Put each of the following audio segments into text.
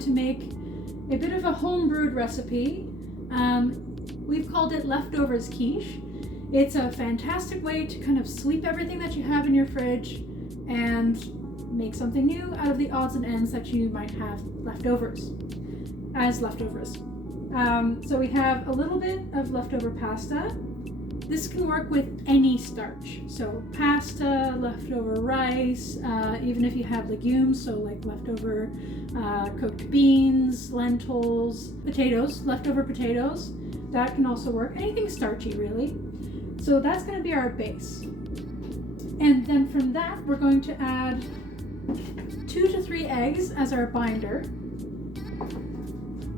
to make a bit of a home-brewed recipe. We've called it leftovers quiche. It's a fantastic way to kind of sweep everything that you have in your fridge and make something new out of the odds and ends that you might have leftovers. So we have a little bit of leftover pasta. This can work with any starch. So pasta, leftover rice, even if you have legumes, so like leftover cooked beans, lentils, potatoes, leftover potatoes, that can also work. Anything starchy, really. So that's going to be our base. And then from that, we're going to add 2 to 3 eggs as our binder.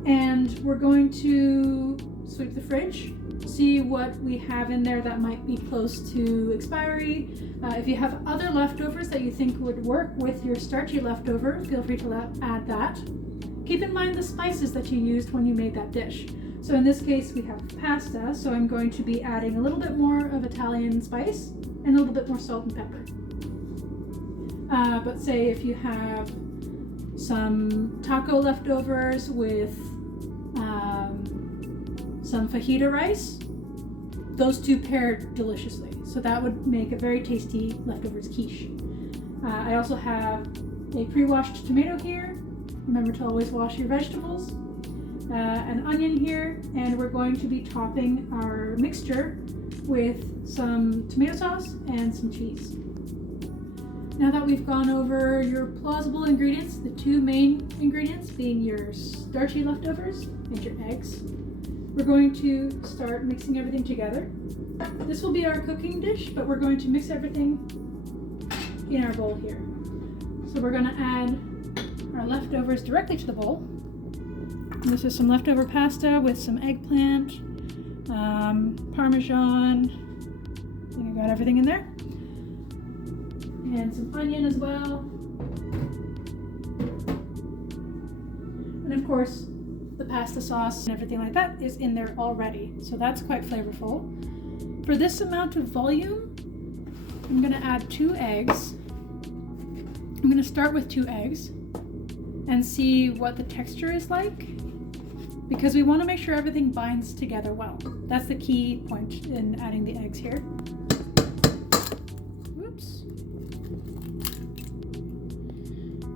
And we're going to sweep the fridge, see what we have in there that might be close to expiry. If you have other leftovers that you think would work with your starchy leftover, feel free to add that. Keep in mind the spices that you used when you made that dish. So in this case, we have pasta, so I'm going to be adding a little bit more of Italian spice and a little bit more salt and pepper. But say if you have some taco leftovers with some fajita rice, those two pair deliciously. So that would make a very tasty leftovers quiche. I also have a pre-washed tomato here. Remember to always wash your vegetables. An onion here, and we're going to be topping our mixture with some tomato sauce and some cheese. Now that we've gone over your plausible ingredients, the 2 main ingredients being your starchy leftovers and your eggs, we're going to start mixing everything together. This will be our cooking dish, but we're going to mix everything in our bowl here. So we're going to add our leftovers directly to the bowl. This is some leftover pasta with some eggplant, Parmesan. I think I got everything in there. And some onion as well. And of course, the pasta sauce and everything like that is in there already. So that's quite flavorful. For this amount of volume, I'm going to add 2 eggs. I'm going to start with 2 eggs and see what the texture is like, because we want to make sure everything binds together well. That's the key point in adding the eggs here. Oops.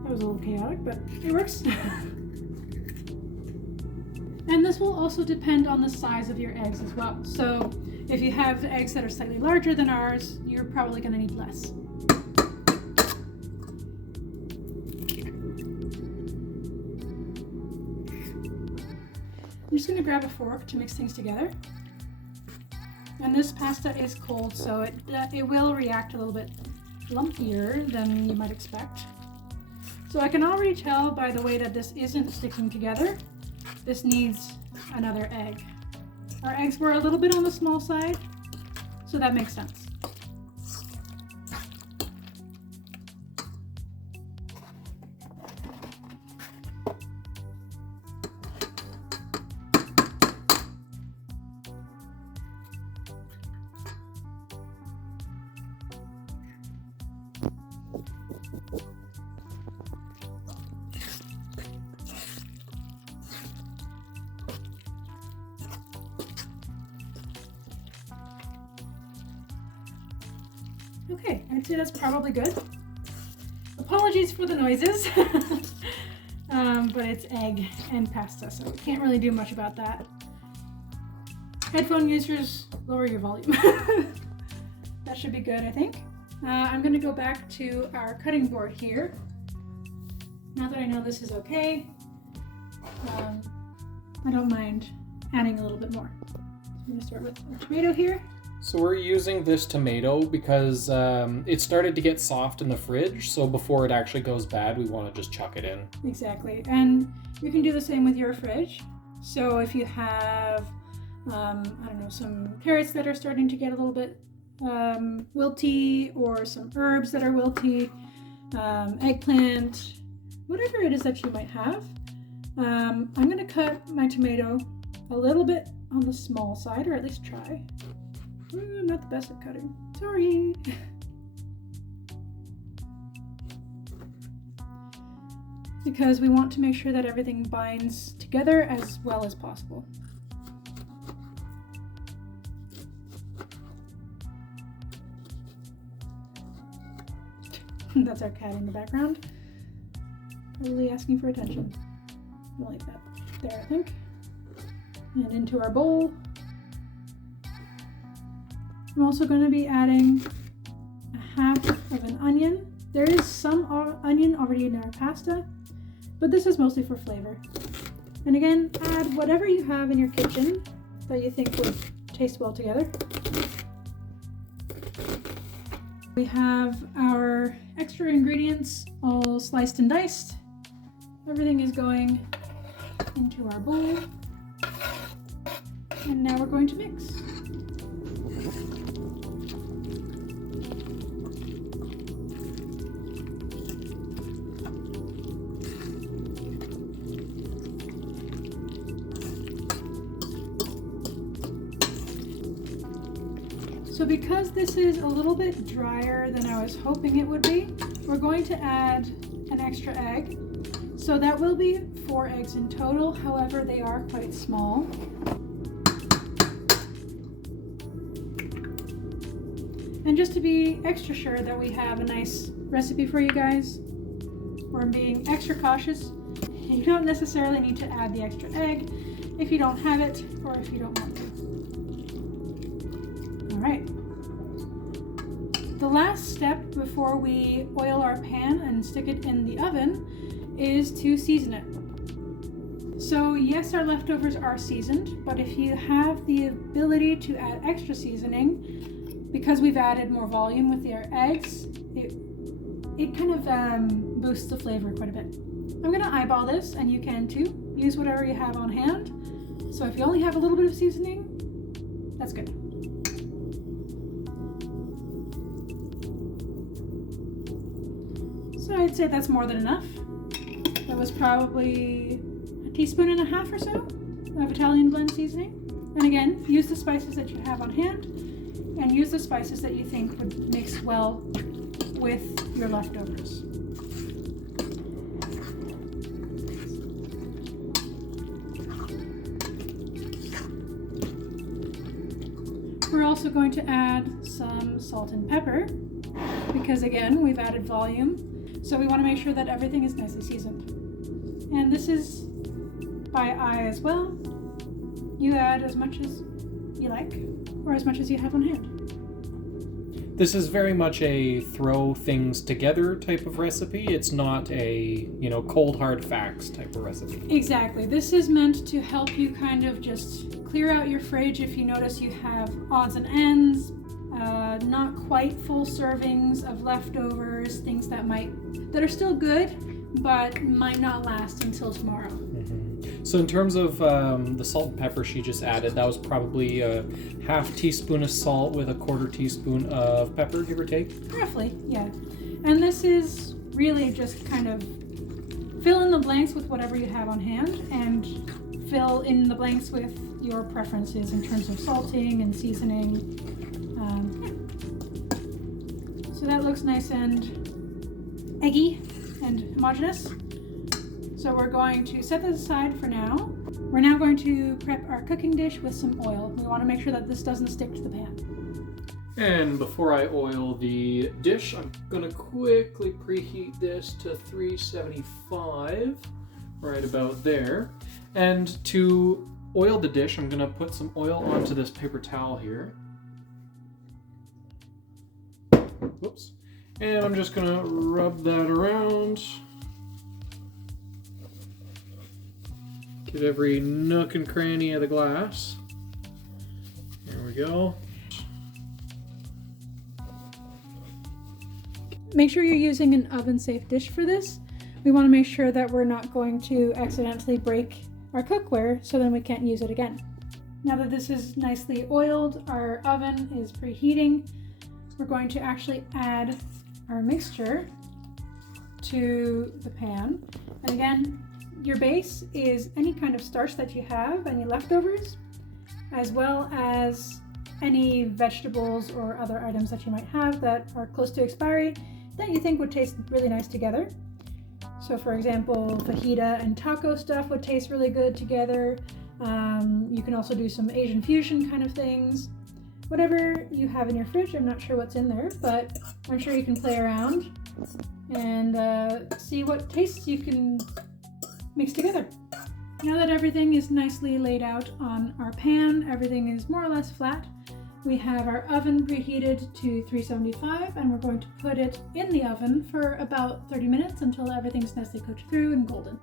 That was a little chaotic, but it works. And this will also depend on the size of your eggs as well. So if you have eggs that are slightly larger than ours, you're probably going to need less. I'm just going to grab a fork to mix things together. And this pasta is cold, so it will react a little bit lumpier than you might expect. So I can already tell by the way that this isn't sticking together. This needs another egg. Our eggs were a little bit on the small side, so that makes sense. Okay, I'd say that's probably good. Apologies for the noises, but it's egg and pasta, so we can't really do much about that. Headphone users, lower your volume. That should be good, I think. I'm going to go back to our cutting board here. Now that I know this is okay, I don't mind adding a little bit more. So I'm going to start with a tomato here. So we're using this tomato because it started to get soft in the fridge, so before it actually goes bad, we want to just chuck it in. Exactly, and you can do the same with your fridge. So if you have, I don't know, some carrots that are starting to get a little bit wilty, or some herbs that are wilty, eggplant, whatever it is that you might have. I'm going to cut my tomato a little bit on the small side, or at least try. I'm not the best at cutting. Sorry. because we want to make sure that everything binds together as well as possible. That's our cat in the background. Really asking for attention. Like that. There, I think. And into our bowl. I'm also going to be adding a half of an onion. There is some onion already in our pasta, but this is mostly for flavor. And again, add whatever you have in your kitchen that you think would taste well together. We have our extra ingredients all sliced and diced. Everything is going into our bowl. And now we're going to mix. So because this is a little bit drier than I was hoping it would be, we're going to add an extra egg. So that will be 4 eggs in total, however they are quite small. And just to be extra sure that we have a nice recipe for you guys, we're being extra cautious. You don't necessarily need to add the extra egg if you don't have it or if you don't want to. Alright. The last step before we oil our pan and stick it in the oven is to season it. So yes, our leftovers are seasoned, but if you have the ability to add extra seasoning, because we've added more volume with our eggs, it kind of boosts the flavor quite a bit. I'm gonna eyeball this, and you can too. Use whatever you have on hand. So if you only have a little bit of seasoning, that's good. So I'd say that's more than enough. That was probably 1.5 teaspoons or so of Italian blend seasoning. And again, use the spices that you have on hand, and use the spices that you think would mix well with your leftovers. We're also going to add some salt and pepper, because again, we've added volume, so we want to make sure that everything is nicely seasoned. And this is by eye as well. You add as much as you like, or as much as you have on hand. This is very much a throw things together type of recipe. It's not a, cold hard facts type of recipe. Exactly. This is meant to help you kind of just clear out your fridge if you notice you have odds and ends, not quite full servings of leftovers, things that are still good, but might not last until tomorrow. So in terms of the salt and pepper she just added, that was probably a 1/2 teaspoon of salt with a 1/4 teaspoon of pepper, give or take? Roughly, yeah. And this is really just kind of fill in the blanks with whatever you have on hand, and fill in the blanks with your preferences in terms of salting and seasoning. So that looks nice and eggy and homogeneous. So we're going to set this aside for now. We're now going to prep our cooking dish with some oil. We want to make sure that this doesn't stick to the pan. And before I oil the dish, I'm gonna quickly preheat this to 375, right about there. And to oil the dish, I'm gonna put some oil onto this paper towel here. Whoops. And I'm just gonna rub that around. Get every nook and cranny of the glass. There we go. Make sure you're using an oven-safe dish for this. We want to make sure that we're not going to accidentally break our cookware, so then we can't use it again. Now that this is nicely oiled, our oven is preheating. We're going to actually add our mixture to the pan. And again, your base is any kind of starch that you have, any leftovers, as well as any vegetables or other items that you might have that are close to expiry that you think would taste really nice together. So for example, fajita and taco stuff would taste really good together. You can also do some Asian fusion kind of things. Whatever you have in your fridge, I'm not sure what's in there, but I'm sure you can play around and see what tastes you can mix together. Now that everything is nicely laid out on our pan, everything is more or less flat, we have our oven preheated to 375 and we're going to put it in the oven for about 30 minutes until everything's nicely cooked through and golden.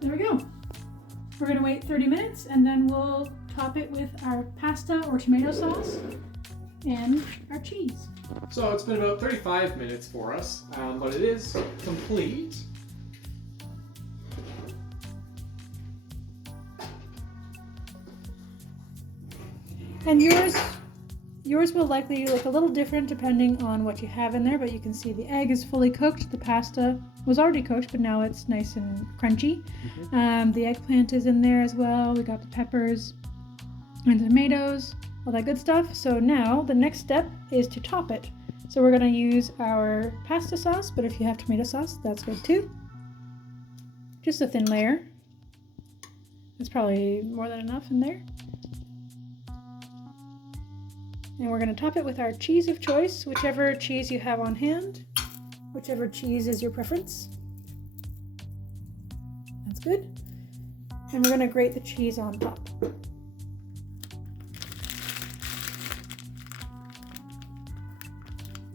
There we go. We're going to wait 30 minutes and then we'll top it with our pasta or tomato sauce and our cheese. So it's been about 35 minutes for us, but it is complete. And yours will likely look a little different depending on what you have in there, but you can see the egg is fully cooked. The pasta was already cooked, but now it's nice and crunchy. The eggplant is in there as well. We got the peppers and the tomatoes, all that good stuff. So now the next step is to top it. So we're going to use our pasta sauce, but if you have tomato sauce, that's good too. Just a thin layer. That's probably more than enough in there. And we're going to top it with our cheese of choice, whichever cheese you have on hand, whichever cheese is your preference. That's good. And we're going to grate the cheese on top.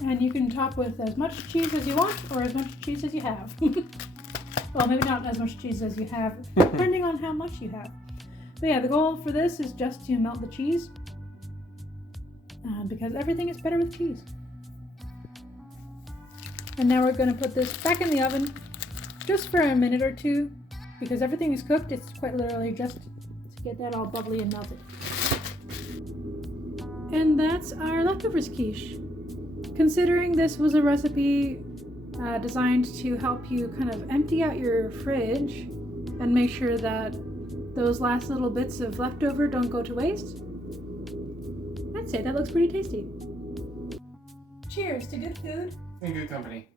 And you can top with as much cheese as you want or as much cheese as you have. Well, maybe not as much cheese as you have, depending on how much you have. But yeah, the goal for this is just to melt the cheese. Because everything is better with cheese. And now we're going to put this back in the oven just for a minute or two. Because everything is cooked, it's quite literally just to get that all bubbly and melted. And that's our leftovers quiche. Considering this was a recipe designed to help you kind of empty out your fridge and make sure that those last little bits of leftover don't go to waste, I'd say that looks pretty tasty. Cheers to good food In good company.